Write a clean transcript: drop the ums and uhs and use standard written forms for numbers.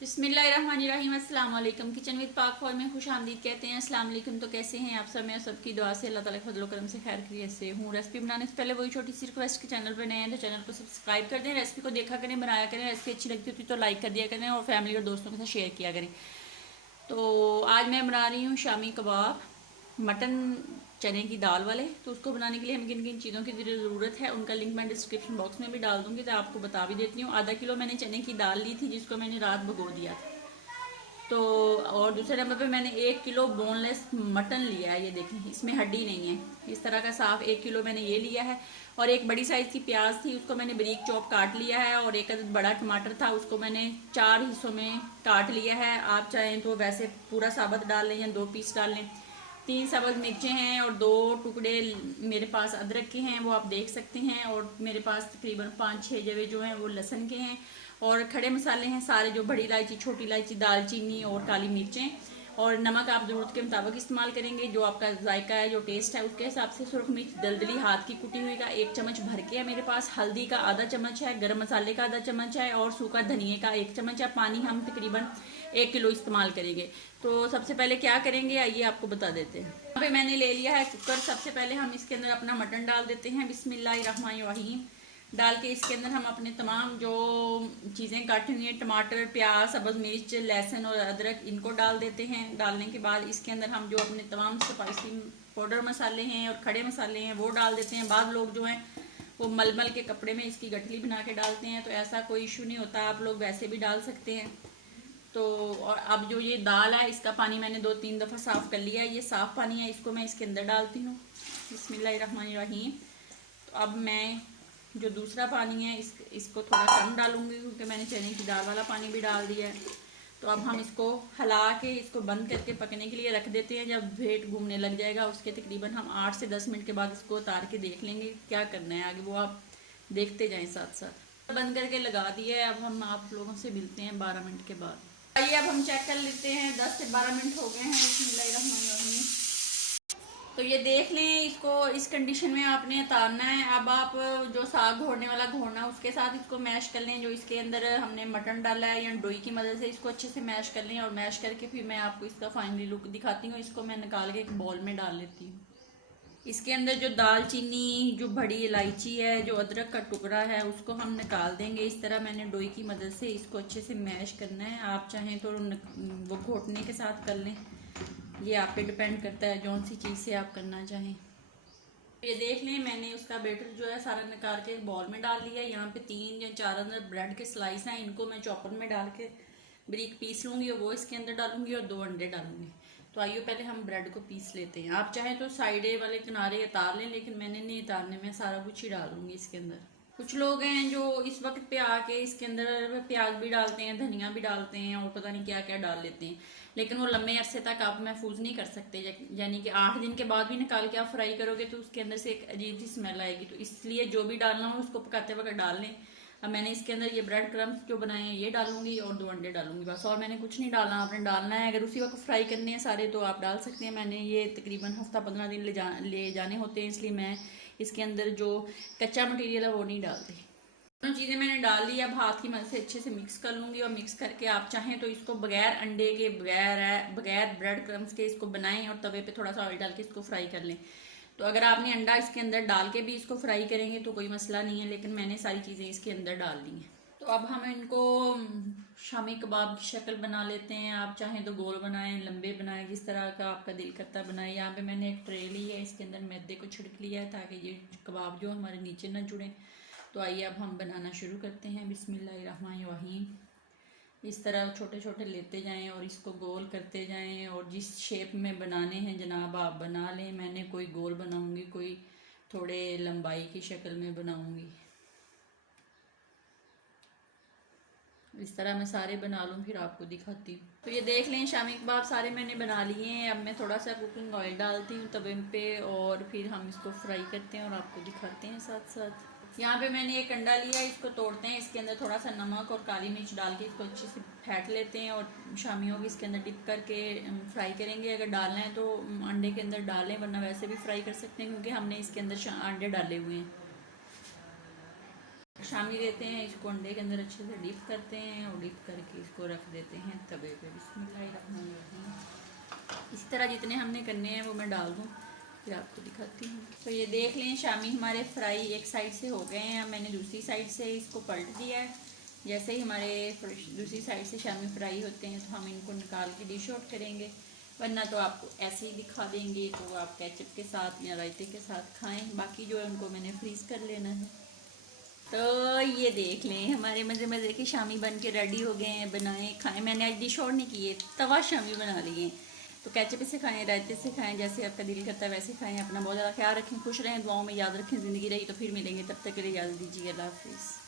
बिस्मिल्लाहिर्रहमानिर्रहीम। अस्सलाम वालेकुम। किचन विद पाक फॉर में खुश आमदीद कहते हैं। अस्सलाम वालेकुम। तो कैसे हैं आप सब? मैं सबकी दुआ से अल्लाह ताला के फजल करम से खैर खैरियत से हूँ। रेसिपी बनाने से पहले वही छोटी सी रिक्वेस्ट के चैनल पर नए हैं तो चैनल को सब्सक्राइब कर दें, रेसिपी को देखा करें, बनाया करें। रेसिपी अच्छी लगती होती तो लाइक कर दिया करें और फैमिली और दोस्तों के साथ शेयर किया करें। तो आज मैं बना रही हूँ शामी कबाब, मटन चने की दाल वाले। तो उसको बनाने के लिए हमें किन किन चीज़ों की ज़रूरत है उनका लिंक मैं डिस्क्रिप्शन बॉक्स में भी डाल दूँगी, तो आपको बता भी देती हूँ। आधा किलो मैंने चने की दाल ली थी जिसको मैंने रात भिगो दिया था। तो और दूसरे नंबर पे मैंने 1 किलो बोनलेस मटन लिया है। ये देखें, इसमें हड्डी नहीं है। इस तरह का साफ 1 किलो मैंने ये लिया है। और एक बड़ी साइज़ की प्याज थी, उसको मैंने बारीक चॉप काट लिया है। और एक बड़ा टमाटर था, उसको मैंने 4 हिस्सों में काट लिया है। आप चाहें तो वैसे पूरा साबुत डाल लें या 2 पीस डाल लें। 3 सब्ज़ मिर्चें हैं और 2 टुकड़े मेरे पास अदरक के हैं, वो आप देख सकते हैं। और मेरे पास तकरीबन 5-6 जवे जो हैं वो लहसुन के हैं। और खड़े मसाले हैं सारे, जो बड़ी इलायची, छोटी इलायची, दालचीनी और काली मिर्चें। और नमक आप ज़रूरत के मुताबिक इस्तेमाल करेंगे, जो आपका जायका है, जो टेस्ट है उसके हिसाब से। सुरख मिर्च दलदली हाथ की कुटी हुई का 1 चम्मच भर के है मेरे पास। हल्दी का आधा चम्मच है, गरम मसाले का आधा चम्मच है और सूखा धनिए का 1 चम्मच है। पानी हम तकरीबन 1 किलो इस्तेमाल करेंगे। तो सबसे पहले क्या करेंगे आइए आपको बता देते हैं। यहाँ पे मैंने ले लिया है कुकर। सबसे पहले हम इसके अंदर अपना मटन डाल देते हैं। बिस्मिल्लाहिर्रहमानिर्रहीम डाल के इसके अंदर हम अपने तमाम जो चीज़ें काटी हुई हैं, टमाटर, प्याज, सब्ज़ मिर्च, लहसुन और अदरक, इनको डाल देते हैं। डालने के बाद इसके अंदर हम जो अपने तमाम स्पाइसी पाउडर मसाले हैं और खड़े मसाले हैं वो डाल देते हैं। बाद लोग जो हैं वो मलमल के कपड़े में इसकी गठली बना के डालते हैं, तो ऐसा कोई इशू नहीं होता, आप लोग वैसे भी डाल सकते हैं। तो और अब जो ये दाल है इसका पानी मैंने 2-3 दफ़ा साफ़ कर लिया है। ये साफ़ पानी है, इसको मैं इसके अंदर डालती हूँ। बिस्मिल्लाहिर्रहमानिर्रहीम। तो अब मैं जो दूसरा पानी है इसको थोड़ा कम डालूंगी क्योंकि मैंने चने की दाल वाला पानी भी डाल दिया है। तो अब हम इसको हिला के इसको बंद करके पकने के लिए रख देते हैं। जब भेंट घूमने लग जाएगा उसके तकरीबन हम 8 से 10 मिनट के बाद इसको उतार के देख लेंगे क्या करना है आगे, वो आप देखते जाएं साथ साथ। बंद करके लगा दिया है। अब हम आप लोगों से मिलते हैं 12 मिनट के बाद। आइए अब हम चेक कर लेते हैं। 10 से 12 मिनट हो गए हैं। बिस्मिल्लाहिर्रहमानिर्रहीम। तो ये देख लें, इसको इस कंडीशन में आपने उतारना है। अब आप जो साग घोड़ने वाला घोड़ना उसके साथ इसको मैश कर लें। जो इसके अंदर हमने मटन डाला है या डोई की मदद से इसको अच्छे से मैश कर लें। और मैश करके फिर मैं आपको इसका फाइनली लुक दिखाती हूँ। इसको मैं निकाल के एक बॉल में डाल लेती हूँ। इसके अंदर जो दालचीनी, जो बड़ी इलायची है, जो अदरक का टुकड़ा है उसको हम निकाल देंगे। इस तरह मैंने डोई की मदद से इसको अच्छे से मैश करना है। आप चाहें तो वो घोटने के साथ कर लें, ये आप पे डिपेंड करता है कौन सी चीज़ से आप करना चाहें। ये देख लें, मैंने उसका बैटर जो है सारा निकाल के बॉल में डाल लिया। यहाँ पे 3 या 4 अंदर ब्रेड के स्लाइस हैं, इनको मैं चॉपर में डाल के बारीक पीस लूँगी और वो इसके अंदर डालूंगी और 2 अंडे डालूंगी। तो आइए पहले हम ब्रेड को पीस लेते हैं। आप चाहें तो साइडे वाले किनारे उतार लें, लेकिन मैंने नहीं उतारने, में सारा कुछ ही डालूंगी इसके अंदर। कुछ लोग हैं जो इस वक्त पे आके इसके अंदर प्याज भी डालते हैं, धनिया भी डालते हैं और पता नहीं क्या क्या डाल लेते हैं, लेकिन वो लंबे अरसे तक आप महफूज नहीं कर सकते। यानी कि 8 दिन के बाद भी निकाल के आप फ्राई करोगे तो उसके अंदर से एक अजीब सी स्मेल आएगी। तो इसलिए जो भी डालना हो उसको पकाते वक्त डाल लें। अब मैंने इसके अंदर ये ब्रेड क्रम्स जो बनाए हैं ये डालूंगी और 2 अंडे डालूंगी बस, और मैंने कुछ नहीं डालना। आपने डालना है अगर उसी वक्त फ्राई करने हैं सारे तो आप डाल सकते हैं। मैंने ये तकरीबन हफ्ता 15 दिन ले जाने होते हैं, इसलिए मैं इसके अंदर जो कच्चा मटेरियल है वो नहीं डालती। दोनों चीज़ें मैंने डाल ली। अब हाथ की मदद से अच्छे से मिक्स कर लूँगी। और मिक्स करके आप चाहें तो इसको बगैर अंडे के, बगैर ब्रेड क्रम्स के इसको बनाएं और तवे पे थोड़ा सा ऑयल डाल के इसको फ्राई कर लें। तो अगर आपने अंडा इसके अंदर डाल के भी इसको फ्राई करेंगे तो कोई मसला नहीं है, लेकिन मैंने सारी चीज़ें इसके अंदर डाल दी हैं। तो अब हम इनको शामी कबाब की शक्ल बना लेते हैं। आप चाहें तो गोल बनाएं, लंबे बनाएं, जिस तरह का आपका दिल करता बनाएं। यहाँ पे मैंने एक ट्रे ली है, इसके अंदर मैदे को छिड़क लिया है ताकि ये कबाब जो हमारे नीचे न जुड़े। तो आइए अब हम बनाना शुरू करते हैं। बिस्मिल्लाहिर्रहमानिर्रहीम। इस तरह छोटे छोटे लेते जाएं और इसको गोल करते जाएं और जिस शेप में बनाने हैं जनाब आप बना लें। मैंने कोई गोल बनाऊंगी, कोई थोड़े लंबाई की शक्ल में बनाऊंगी। इस तरह मैं सारे बना लूँ फिर आपको दिखाती हूँ। तो ये देख लें, शामी कबाब सारे मैंने बना लिए हैं। अब मैं थोड़ा सा कुकिंग ऑयल डालती हूँ तवे पे और फिर हम इसको फ्राई करते हैं और आपको दिखाते हैं साथ साथ। यहाँ पे मैंने एक अंडा लिया, इसको तोड़ते हैं। इसके अंदर थोड़ा सा नमक और काली मिर्च डाल के इसको अच्छे से फेंट लेते हैं और शामियों की इसके अंदर डिप करके फ्राई करेंगे। अगर डालना है तो अंडे के अंदर डालें, वरना वैसे भी फ्राई कर सकते हैं क्योंकि हमने इसके अंदर अंडे डाले हुए हैं। शामी लेते हैं, इसको अंडे के अंदर अच्छे से डीप करते हैं और डीप करके इसको रख देते हैं तवे पे। बिस्मिल्लाहिर्रहमानिर्रहीम। इस तरह जितने हमने करने हैं वो मैं डाल दूँ, फिर आपको दिखाती हूँ। तो ये देख लें, शामी हमारे फ्राई एक साइड से हो गए हैं। अब मैंने दूसरी साइड से इसको पलट दिया है। जैसे ही हमारे दूसरी साइड से शामी फ्राई होते हैं तो हम इनको निकाल के डिश आउट करेंगे, वरना तो आपको ऐसे ही दिखा देंगे। तो आप केचप के साथ या रायते के साथ खाएं। बाकी जो है उनको मैंने फ्रीज़ कर लेना है। तो ये देख लें, हमारे मज़े मज़े के शामी बन के रेडी हो गए हैं। बनाएं खाएं। मैंने आज डिश आउट नहीं किए, तवा शामी बना लिए। तो केचप से खाएं, रायते से खाएं, जैसे आपका दिल करता है वैसे खाएं। अपना बहुत ज़्यादा ख्याल रखें, खुश रहें, दुआओं में याद रखें। ज़िंदगी रही तो फिर मिलेंगे, तब तक के लिए इजाज़त दीजिए। अल्लाह हाफिज़।